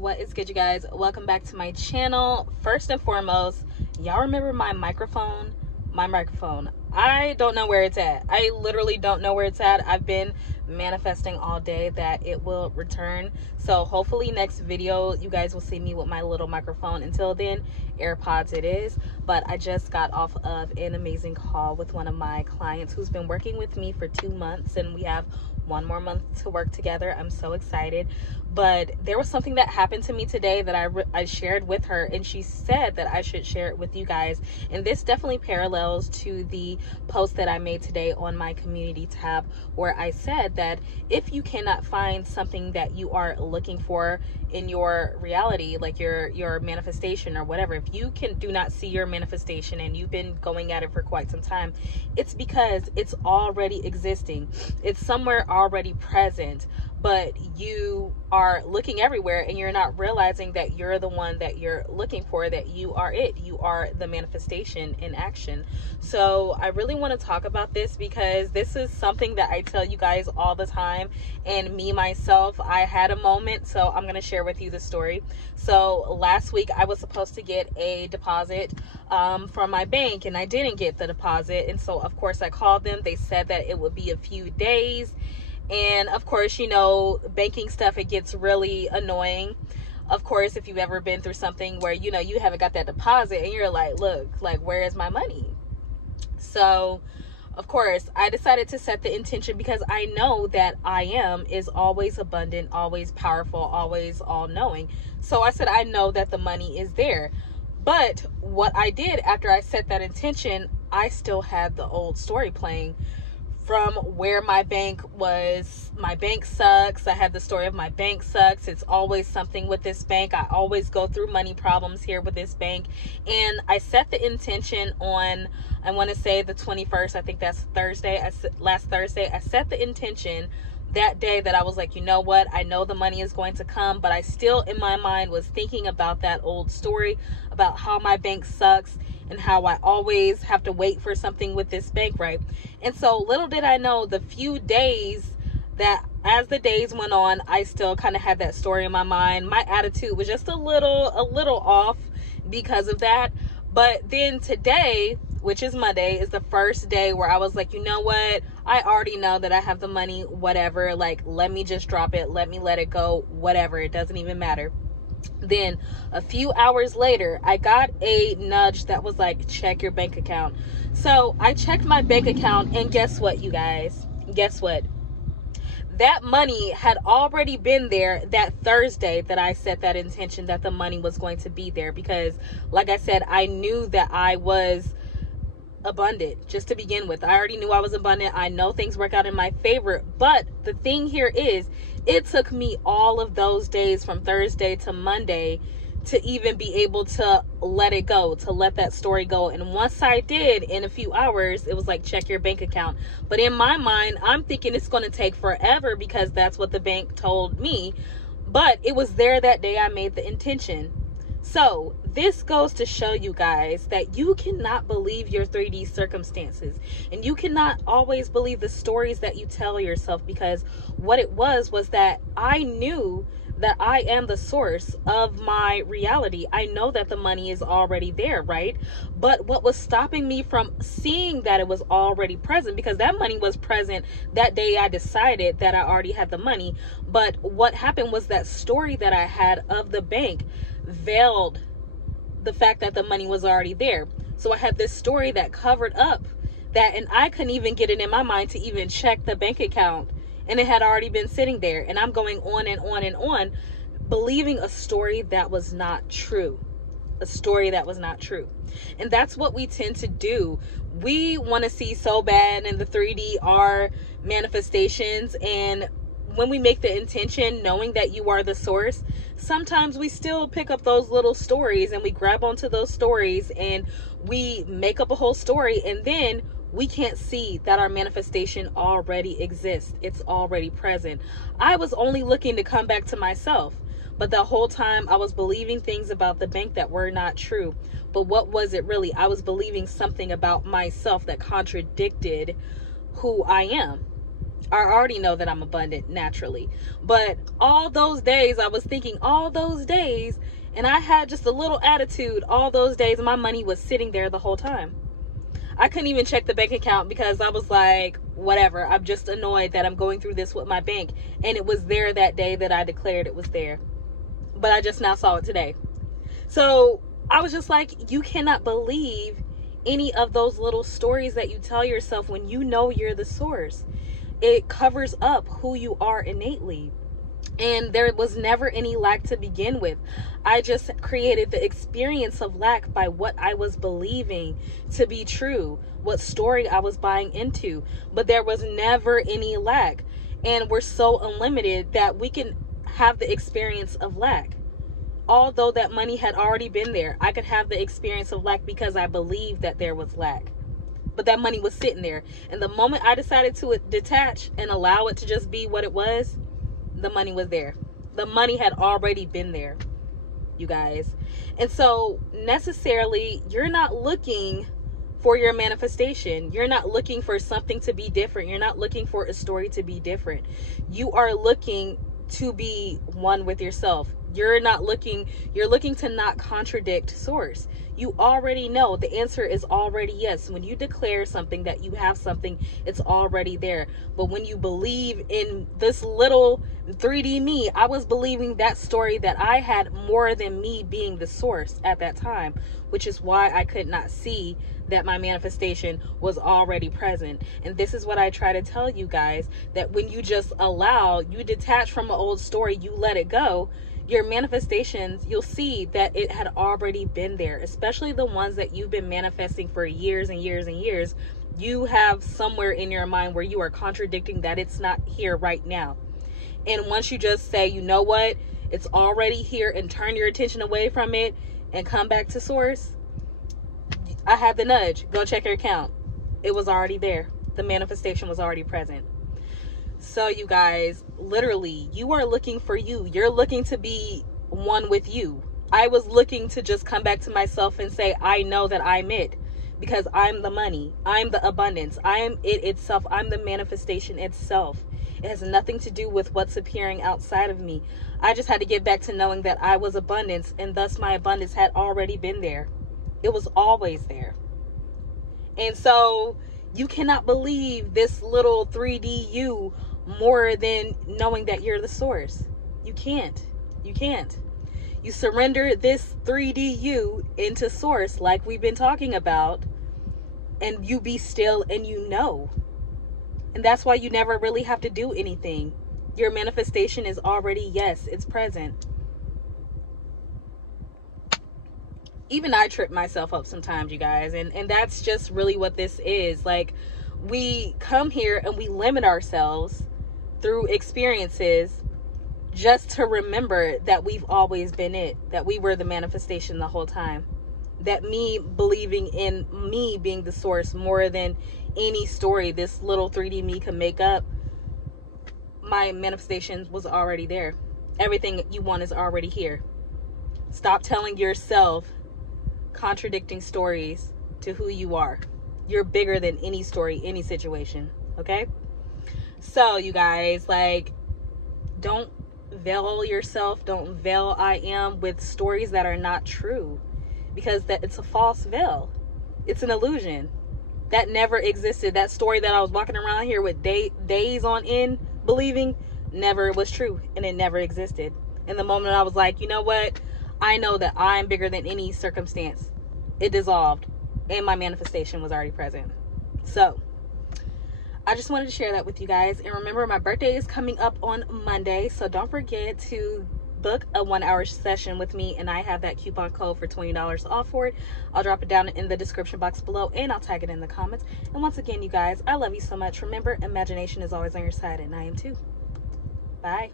What is good, you guys? Welcome back to my channel. First and foremost, y'all remember my microphone? I don't know where it's at. I literally don't know where it's at. I've been manifesting all day that it will return. So hopefully next video you guys will see me with my little microphone. Until then, AirPods it is. But I just got off of an amazing call with one of my clients who's been working with me for 2 months, and we have one more month to work together. I'm so excited. But there was something that happened to me today that I shared with her, and she said that I should share it with you guys. And this definitely parallels to the post that I made today on my community tab, where I said that if you cannot find something that you are looking for in your reality, like your manifestation or whatever, if you do not see your manifestation and you've been going at it for quite some time, it's because it's already existing. It's somewhere already present, but you are looking everywhere and you're not realizing that you're the one that you're looking for, that you are it. You are the manifestation in action. So I really want to talk about this because this is something that I tell you guys all the time, and me myself, I had a moment, so I'm going to share with you the story. So last week I was supposed to get a deposit from my bank, and I didn't get the deposit, and so of course I called them. They said that it would be a few days. And of course, you know, banking stuff, it gets really annoying. Of course, if you've ever been through something where, you know, you haven't got that deposit and you're like, look, like, where is my money? So, of course, I decided to set the intention because I know that I is always abundant, always powerful, always all-knowing. So I said, I know that the money is there. But what I did after I set that intention, I still had the old story playing from where my bank was. My bank sucks. I had the story of my bank sucks. It's always something with this bank. I always go through money problems here with this bank. And I set the intention on, I want to say the 21st. I think that's Thursday. Last Thursday, I set the intention that day that I was like, you know what? I know the money is going to come, but I still in my mind was thinking about that old story about how my bank sucks and how I always have to wait for something with this bank, right? And so little did I know, the few days that as the days went on, I still kind of had that story in my mind. My attitude was just a little off because of that. But then today, which is Monday, is the first day where I was like, you know what? I already know that I have the money, whatever. Like, let me just drop it. Let me let it go, whatever. It doesn't even matter. Then a few hours later, I got a nudge that was like, check your bank account. So I checked my bank account, and guess what, you guys? Guess what? That money had already been there that Thursday that I set that intention that the money was going to be there, because like I said, I knew that I was abundant just to begin with. I already knew I was abundant. I know things work out in my favor. But the thing here is, it took me all of those days from Thursday to Monday to even be able to let it go, to let that story go. And once I did, in a few hours, it was like, check your bank account. But in my mind, I'm thinking it's going to take forever because that's what the bank told me. But it was there that day I made the intention. So this goes to show you guys that you cannot believe your 3D circumstances, and you cannot always believe the stories that you tell yourself, because what it was that I knew that I am the source of my reality. I know that the money is already there, right? But what was stopping me from seeing that it was already present, because that money was present that day I decided that I already had the money. But what happened was that story that I had of the bank veiled the fact that the money was already there. So I had this story that covered up that, and I couldn't even get it in my mind to even check the bank account, and it had already been sitting there. And I'm going on and on and on, believing a story that was not true. A story that was not true. And that's what we tend to do. We want to see so bad in the 3D our manifestations, and when we make the intention knowing that you are the source, sometimes we still pick up those little stories and we grab onto those stories and we make up a whole story, and then we can't see that our manifestation already exists. It's already present. I was only looking to come back to myself, but the whole time I was believing things about the bank that were not true. But what was it really? I was believing something about myself that contradicted who I am. I already know that I'm abundant naturally. But all those days, I was thinking all those days, and I had just a little attitude all those days. My money was sitting there the whole time. I couldn't even check the bank account because I was like, whatever. I'm just annoyed that I'm going through this with my bank. And it was there that day that I declared it was there. But I just now saw it today. So I was just like, you cannot believe any of those little stories that you tell yourself when you know you're the source. It covers up who you are innately. And there was never any lack to begin with. I just created the experience of lack by what I was believing to be true, what story I was buying into. But there was never any lack. And we're so unlimited that we can have the experience of lack. Although that money had already been there, I could have the experience of lack because I believed that there was lack. But that money was sitting there. And the moment I decided to detach and allow it to just be what it was, the money was there. The money had already been there, you guys. And so necessarily, you're not looking for your manifestation. You're not looking for something to be different. You're not looking for a story to be different. You are looking to be one with yourself. You're looking to not contradict source. You already know the answer is already yes. When you declare something that you have something, it's already there. But when you believe in this little 3D me, I was believing that story that I had more than me being the source at that time, which is why I could not see that my manifestation was already present. And this is what I try to tell you guys, that when you just allow, you detach from an old story, you let it go, your manifestations, you'll see that it had already been there, especially the ones that you've been manifesting for years and years and years. You have somewhere in your mind where you are contradicting that it's not here right now. And once you just say, you know what, it's already here, and turn your attention away from it and come back to source, I had the nudge, go check your account. It was already there. The manifestation was already present. So you guys, literally, you are looking for you. You're looking to be one with you. I was looking to just come back to myself and say, I know that I'm it, because I'm the money. I'm the abundance. I am it itself. I'm the manifestation itself. It has nothing to do with what's appearing outside of me. I just had to get back to knowing that I was abundance, and thus my abundance had already been there. It was always there. And so you cannot believe this little 3D you more than knowing that you're the source. You can't. You surrender this 3D you into source, like we've been talking about, and you be still and you know. And that's why you never really have to do anything. Your manifestation is already, yes, it's present. Even I trip myself up sometimes, you guys, and that's just really what this is. Like, we come here and we limit ourselves through experiences just to remember that we've always been it, that we were the manifestation the whole time, that me believing in me being the source more than any story this little 3D me can make up, my manifestation was already there. Everything you want is already here. Stop telling yourself contradicting stories to who you are. You're bigger than any story, any situation. Okay? So you guys, like, don't veil yourself. Don't veil I am with stories that are not true, because that it's a false veil. It's an illusion that never existed. That story that I was walking around here with days on end believing never was true, and it never existed. And the moment I was like, you know what? I know that I'm bigger than any circumstance, it dissolved, and my manifestation was already present. So I just wanted to share that with you guys. And remember, my birthday is coming up on Monday, so don't forget to book a 1-hour session with me, and I have that coupon code for $20 off for it. I'll drop it down in the description box below, and I'll tag it in the comments. And once again, you guys, I love you so much. Remember, imagination is always on your side, and I am too. Bye.